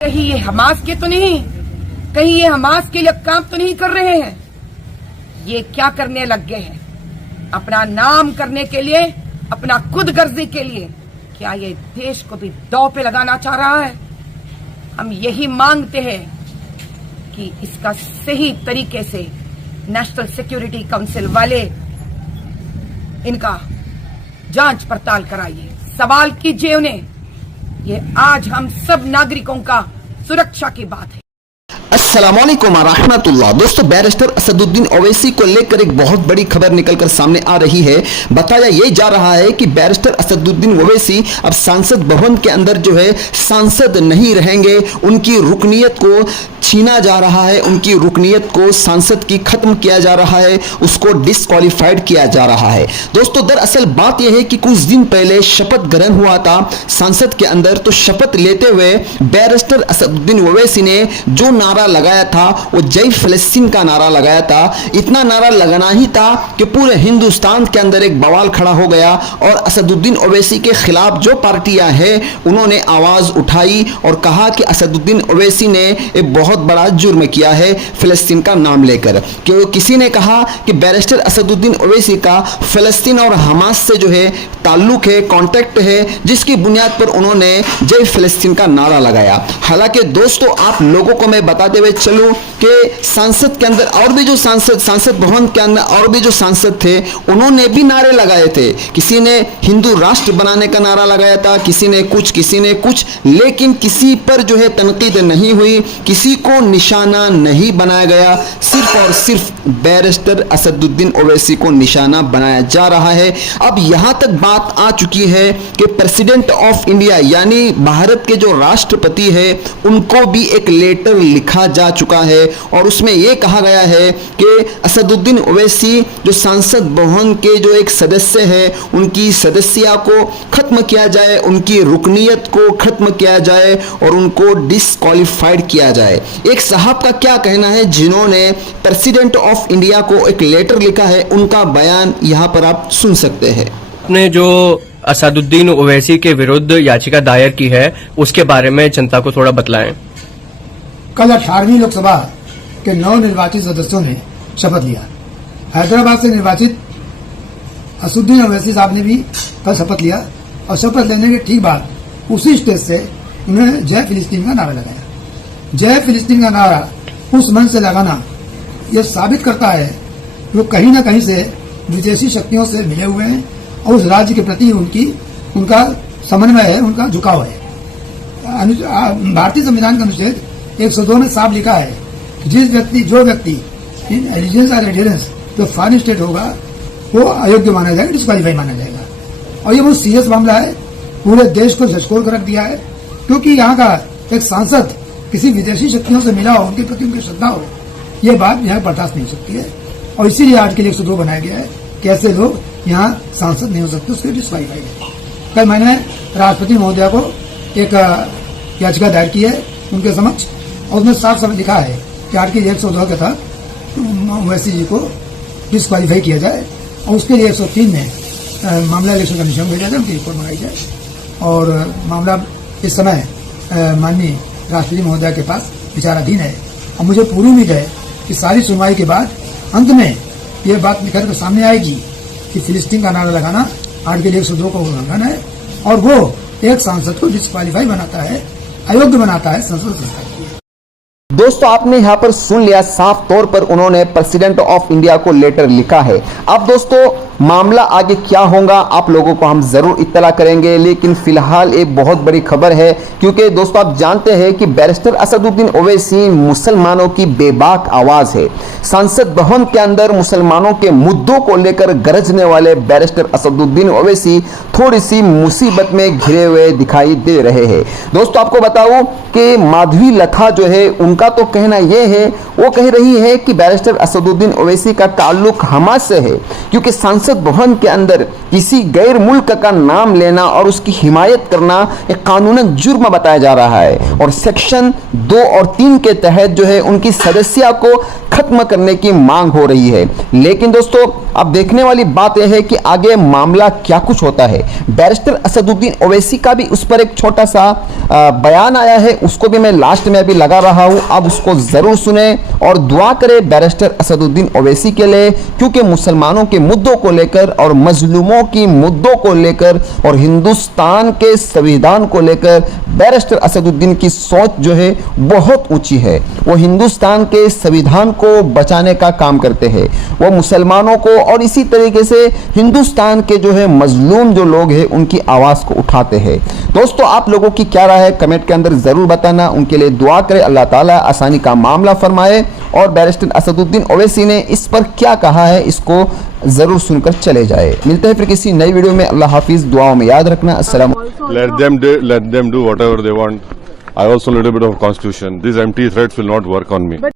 कहीं ये हमास के तो नहीं, कहीं ये हमास के लिए काम तो नहीं कर रहे हैं। ये क्या करने लग गए हैं? अपना नाम करने के लिए, अपना खुद गर्जी के लिए। क्या ये देश को भी दांव पे लगाना चाह रहा है? हम यही मांगते हैं कि इसका सही तरीके से नेशनल सिक्योरिटी काउंसिल वाले इनका जांच पड़ताल कराइए, सवाल कीजिए उन्हें। ये आज हम सब नागरिकों का सुरक्षा की बात है। अस्सलामुअलैकुम रहमतुल्लाह। दोस्तों, बैरिस्टर असदुद्दीन ओवैसी को लेकर एक बहुत बड़ी खबर निकलकर सामने आ रही है। बताया यह जा रहा है कि बैरिस्टर असदुद्दीन ओवैसी अब सांसद भवन के अंदर जो है सांसद नहीं रहेंगे। उनकी रुकनियत को छीना जा रहा है, उनकी रुकनियत को सांसद की खत्म किया जा रहा है, उसको डिस्क्वालीफाइड किया जा रहा है। दोस्तों, दरअसल बात यह है कि कुछ दिन पहले शपथ ग्रहण हुआ था संसद के अंदर। तो शपथ लेते हुए बैरिस्टर असदुद्दीन ओवैसी ने जो नारा लगाया था वो जय फिलिस्तीन का नारा लगाया था। इतना नारा लगाना ही था कि पूरे हिंदुस्तान के अंदर एक बवाल खड़ा हो गया और असदुद्दीन ओवैसी के खिलाफ जो पार्टियां हैं उन्होंने आवाज उठाई और कहा कि असदुद्दीन ओवैसी ने एक बहुत बड़ा जुर्म किया है फिलिस्तीन का नाम लेकर। कि किसी ने कहा कि बैरिस्टर असदुद्दीन ओवैसी का फिलिस्तीन और हमास से जो है ताल्लुक है, कांटेक्ट है, जिसकी बुनियाद पर उन्होंने जय फिलिस्तीन का नारा लगाया। हालांकि दोस्तों, आप लोगों को मैं बताते हुए चलूं कि संसद के अंदर और भी जो संसद भवन के अंदर और भी जो सांसद थे उन्होंने भी नारे लगाए थे। किसी ने हिंदू राष्ट्र बनाने का नारा लगाया था, किसी ने कुछ, लेकिन किसी पर जो है तनकीद नहीं हुई, किसी को निशाना नहीं बनाया गया। सिर्फ और सिर्फ बैरिस्टर असदुद्दीन ओवैसी को निशाना बनाया जा रहा है। अब यहां तक बात आ चुकी है कि प्रेसिडेंट ऑफ इंडिया यानी भारत के जो राष्ट्रपति है उनको भी एक लेटर लिखा जा चुका है और उसमें यह कहा गया है कि असदुद्दीन ओवैसी जो संसद भवन के जो एक सदस्य है उनकी सदस्यता को खत्म किया जाए, उनकी रुकनियत को खत्म किया जाए और उनको डिस्क्वालीफाइड किया जाए। एक साहब का क्या कहना है जिन्होंने प्रेसिडेंट ऑफ इंडिया को एक लेटर लिखा है, उनका बयान यहां पर आप सुन सकते हैं। आपने जो असदुद्दीन ओवैसी के विरुद्ध याचिका दायर की है उसके बारे में जनता को थोड़ा बतलाएं। कल 18वीं लोकसभा के नवनिर्वाचित सदस्यों ने शपथ लिया। हैदराबाद से निर्वाचित असदुद्दीन ओवैसी साहब ने भी कल शपथ लिया और शपथ लेने के ठीक बाद उसी स्टेज से उन्होंने जय फिलिस्तीन का नारा लगाया। जय फिलिस्तीन का नारा उस मन से लगाना यह साबित करता है कि वो कहीं न कहीं से विदेशी शक्तियों से मिले हुए हैं और उस राज्य के प्रति उनका समन्वय है, उनका झुकाव है। भारतीय संविधान का अनुच्छेद 102 में साफ लिखा है कि जो व्यक्ति इन एलिजेंस और एडियरेंस जो फॉरेन स्टेट होगा वो अयोग्य माना जाएगा, डिस्क्वालीफाई माना जाएगा। और ये बहुत सीरियस मामला है, पूरे देश को झकझोर कर रख दिया है। क्योंकि यहाँ का एक सांसद किसी विदेशी शक्तियों से मिला हो, उनके प्रति उनकी श्रद्धा हो, ये बात यहाँ बर्दाश्त नहीं हो सकती है। और इसीलिए आज के लिए 102 बनाया गया है कि ऐसे लोग यहाँ सांसद नहीं हो सकते, उसके डिस्क्वालीफाई है। कल मैंने राष्ट्रपति महोदया को एक याचिका दायर की है उनके समक्ष और उसमें साफ साफ लिखा है कि आर्टिकल 102 के तहत ओवैसी जी को डिस्क्वालीफाई किया जाए और उसके लिए 103 में मामला इलेक्शन कमीशन में भेजा जाए, उनकी रिपोर्ट मंगाई जाए और मामला इस समय माननीय राष्ट्रपति महोदया के पास विचाराधीन है। और मुझे पूरी उम्मीद है कि सारी सुनवाई के बाद अंत में ये बात निकल कर सामने आएगी कि फिलिस्तीन का नारा लगाना आर्टिकल 102 का उल्लंघन है और वो एक सांसद को डिस्क्वालीफाई बनाता है, अयोग्य बनाता है संसद सदस्य। दोस्तों, आपने यहां पर सुन लिया, साफ तौर पर उन्होंने प्रेसिडेंट ऑफ इंडिया को लेटर लिखा है। अब दोस्तों, मामला आगे क्या होगा आप लोगों को हम जरूर इत्तला करेंगे, लेकिन फिलहाल एक बहुत बड़ी खबर है क्योंकि दोस्तों आप जानते हैं कि बैरिस्टर असदुद्दीन ओवैसी मुसलमानों की बेबाक आवाज है। संसद भवन के अंदर मुसलमानों के मुद्दों को लेकर गरजने वाले बैरिस्टर असदुद्दीन ओवैसी थोड़ी सी मुसीबत में घिरे हुए दिखाई दे रहे हैं। दोस्तों, आपको बताऊं कि माधवी लता जो है उनका तो कहना यह है, वो कह रही है कि बैरिस्टर असदुद्दीन ओवैसी का ताल्लुक हमास से है क्योंकि संसद भवन के अंदर किसी गैर मुल्क का नाम लेना और उसकी हिमायत करना एक कानूनन जुर्म बताया जा रहा है और सेक्शन 2 और 3 के तहत जो है उनकी सदस्यता को खत्म करने की मांग हो रही है। लेकिन दोस्तों अब देखने वाली बात यह है कि आगे मामला क्या कुछ होता है। बैरिस्टर असदुद्दीन ओवैसी का भी उस पर एक छोटा सा बयान आया है, उसको भी मैं लास्ट में अभी लगा रहा हूं, अब उसको जरूर सुने और दुआ करें बैरिस्टर असदुद्दीन ओवैसी के लिए, क्योंकि मुसलमानों के मुद्दों को लेकर और मजलूमों की मुद्दों को लेकर और हिंदुस्तान के संविधान को लेकर बैरिस्टर असदुद्दीन की सोच जो है बहुत ऊंची है। वो हिंदुस्तान के संविधान को बचाने का काम करते हैं, वो मुसलमानों को और इसी तरीके से हिंदुस्तान के जो है मजलूम जो लोग हैं उनकी आवाज़ को उठाते हैं। दोस्तों आप लोगों की क्या राय है कमेंट के अंदर ज़रूर बताना। उनके लिए दुआ करें, अल्लाह ताला आसानी का मामला फरमाए। और बैरिस्टर असदुद्दीन ओवैसी ने इस पर क्या कहा है इसको ज़रूर सुनकर चले जाए। मिलते हैं फिर किसी नई वीडियो में। अल्लाह हाफिज़, दुआओं में याद रखना। अस्सलाम। Let them do whatever they want. I also know a little bit of constitution. These empty threats will not work on me.